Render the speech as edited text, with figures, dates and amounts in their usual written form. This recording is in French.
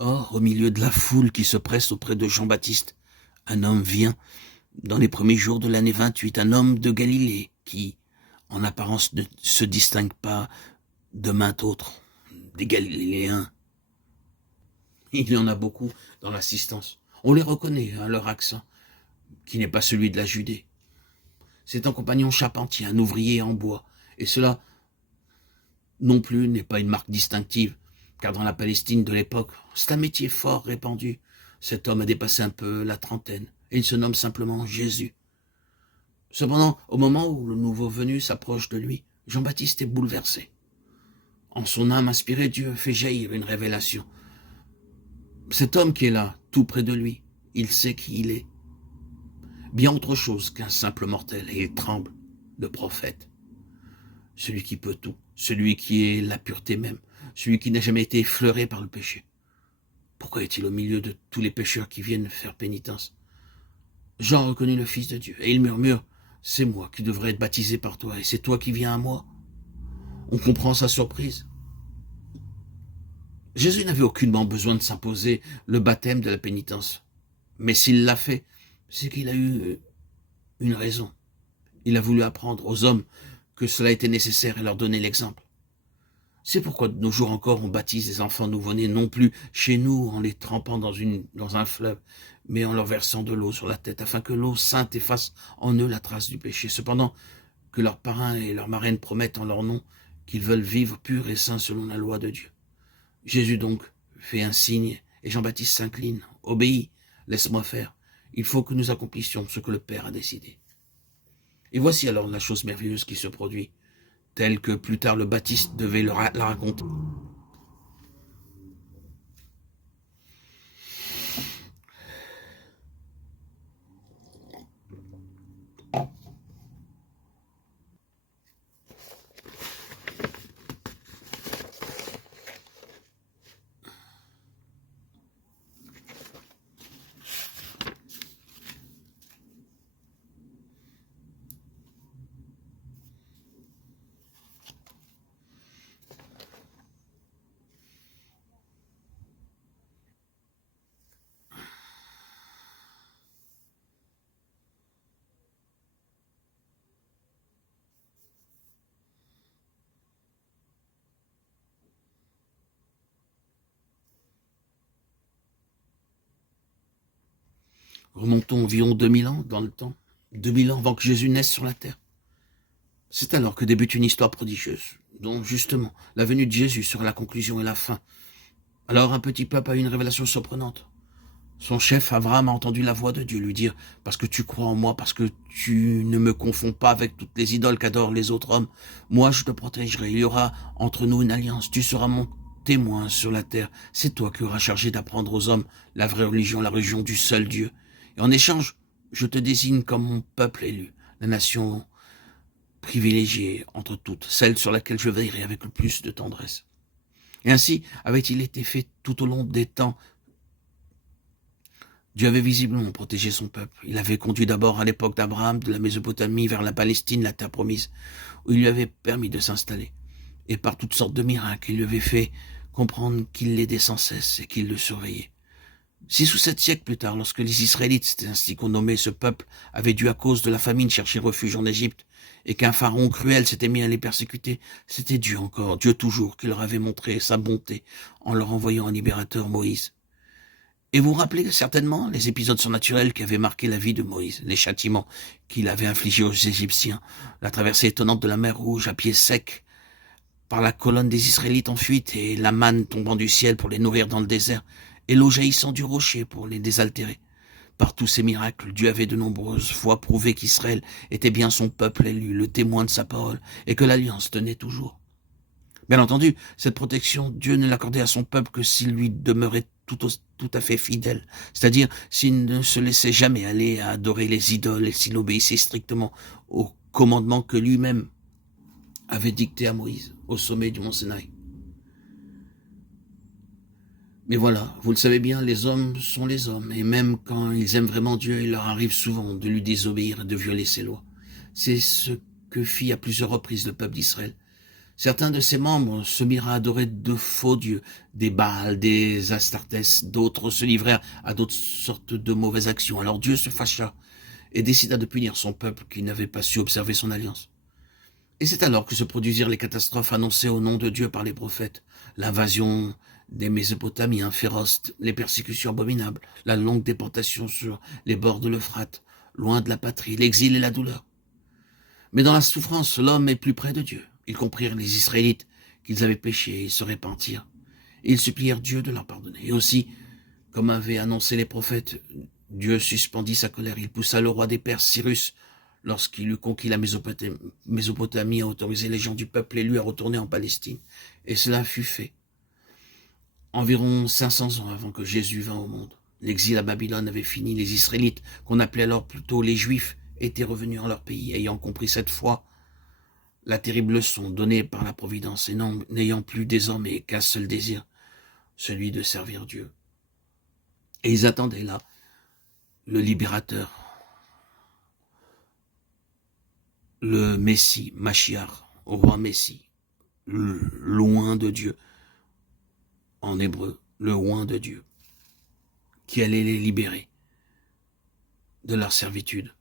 Or, au milieu de la foule qui se presse auprès de Jean-Baptiste, un homme vient, dans les premiers jours de l'année 28, un homme de Galilée qui, en apparence, ne se distingue pas de maint autre des Galiléens. Il y en a beaucoup dans l'assistance. On les reconnaît à leur accent, qui n'est pas celui de la Judée. C'est un compagnon charpentier, un ouvrier en bois, et cela non plus n'est pas une marque distinctive, car dans la Palestine de l'époque, c'est un métier fort répandu. Cet homme a dépassé un peu la trentaine, et il se nomme simplement Jésus. Cependant, au moment où le nouveau venu s'approche de lui, Jean-Baptiste est bouleversé. En son âme inspirée, Dieu fait jaillir une révélation. Cet homme qui est là, tout près de lui, il sait qui il est. Bien autre chose qu'un simple mortel, et il tremble, le prophète. Celui qui peut tout, celui qui est la pureté même, celui qui n'a jamais été effleuré par le péché. Pourquoi est-il au milieu de tous les pécheurs qui viennent faire pénitence? Jean reconnut le Fils de Dieu, et il murmure, « C'est moi qui devrais être baptisé par toi, et c'est toi qui viens à moi ?» On comprend sa surprise. Jésus n'avait aucunement besoin de s'imposer le baptême de la pénitence. Mais s'il l'a fait, c'est qu'il a eu une raison. Il a voulu apprendre aux hommes que cela était nécessaire et leur donner l'exemple. C'est pourquoi de nos jours encore on baptise les enfants nouveau-nés non plus chez nous en les trempant dans un fleuve, mais en leur versant de l'eau sur la tête, afin que l'eau sainte efface en eux la trace du péché. Cependant, que leurs parrains et leurs marraines promettent en leur nom qu'ils veulent vivre purs et saints selon la loi de Dieu. Jésus donc fait un signe, et Jean-Baptiste s'incline, obéit, laisse-moi faire. Il faut que nous accomplissions ce que le Père a décidé. Et voici alors la chose merveilleuse qui se produit, telle que plus tard le Baptiste devait la raconter. Remontons environ 2000 ans dans le temps, 2000 ans avant que Jésus naisse sur la terre. C'est alors que débute une histoire prodigieuse, dont justement la venue de Jésus sera la conclusion et la fin. Alors un petit peuple a eu une révélation surprenante. Son chef, Abraham, a entendu la voix de Dieu lui dire « Parce que tu crois en moi, parce que tu ne me confonds pas avec toutes les idoles qu'adorent les autres hommes, moi je te protégerai, il y aura entre nous une alliance, tu seras mon témoin sur la terre, c'est toi qui auras chargé d'apprendre aux hommes la vraie religion, la religion du seul Dieu. Et en échange, je te désigne comme mon peuple élu, la nation privilégiée entre toutes, celle sur laquelle je veillerai avec le plus de tendresse. » Et ainsi avait-il été fait tout au long des temps. Dieu avait visiblement protégé son peuple. Il avait conduit d'abord à l'époque d'Abraham de la Mésopotamie vers la Palestine, la terre promise, où il lui avait permis de s'installer. Et par toutes sortes de miracles, il lui avait fait comprendre qu'il l'aidait sans cesse et qu'il le surveillait. 6 ou 7 siècles plus tard, lorsque les Israélites, c'était ainsi qu'on nommait ce peuple, avaient dû à cause de la famine chercher refuge en Égypte, et qu'un pharaon cruel s'était mis à les persécuter, c'était Dieu encore, Dieu toujours, qui leur avait montré sa bonté en leur envoyant un libérateur, Moïse. Et vous vous rappelez certainement les épisodes surnaturels qui avaient marqué la vie de Moïse, les châtiments qu'il avait infligés aux Égyptiens, la traversée étonnante de la mer Rouge à pied sec, par la colonne des Israélites en fuite et la manne tombant du ciel pour les nourrir dans le désert, et l'eau jaillissant du rocher pour les désaltérer. Par tous ces miracles, Dieu avait de nombreuses fois prouvé qu'Israël était bien son peuple élu, le témoin de sa parole, et que l'alliance tenait toujours. Bien entendu, cette protection, Dieu ne l'accordait à son peuple que s'il lui demeurait tout à fait fidèle, c'est-à-dire s'il ne se laissait jamais aller à adorer les idoles et s'il obéissait strictement aux commandements que lui-même avait dictés à Moïse au sommet du mont Sinaï. Mais voilà, vous le savez bien, les hommes sont les hommes, et même quand ils aiment vraiment Dieu, il leur arrive souvent de lui désobéir et de violer ses lois. C'est ce que fit à plusieurs reprises le peuple d'Israël. Certains de ses membres se mirent à adorer de faux dieux, des Baals, des Astartés, d'autres se livrèrent à d'autres sortes de mauvaises actions. Alors Dieu se fâcha et décida de punir son peuple qui n'avait pas su observer son alliance. Et c'est alors que se produisirent les catastrophes annoncées au nom de Dieu par les prophètes, l'invasion des Mésopotamiens féroces, les persécutions abominables, la longue déportation sur les bords de l'Euphrate, loin de la patrie, l'exil et la douleur. Mais dans la souffrance, l'homme est plus près de Dieu. Ils comprirent, les Israélites, qu'ils avaient péché et se repentirent. Et ils supplièrent Dieu de leur pardonner. Et aussi, comme avaient annoncé les prophètes, Dieu suspendit sa colère. Il poussa le roi des Perses, Cyrus, lorsqu'il eut conquis la Mésopotamie, a autorisé les gens du peuple élu à retourner en Palestine. Et cela fut fait. Environ 500 ans avant que Jésus vint au monde. L'exil à Babylone avait fini. Les Israélites, qu'on appelait alors plutôt les Juifs, étaient revenus en leur pays, ayant compris cette fois la terrible leçon donnée par la Providence, et n'ayant plus désormais qu'un seul désir, celui de servir Dieu. Et ils attendaient là le libérateur, le Messie, Mashiach, roi Messie, loin de Dieu, en hébreu, le loin de Dieu, qui allait les libérer de leur servitude.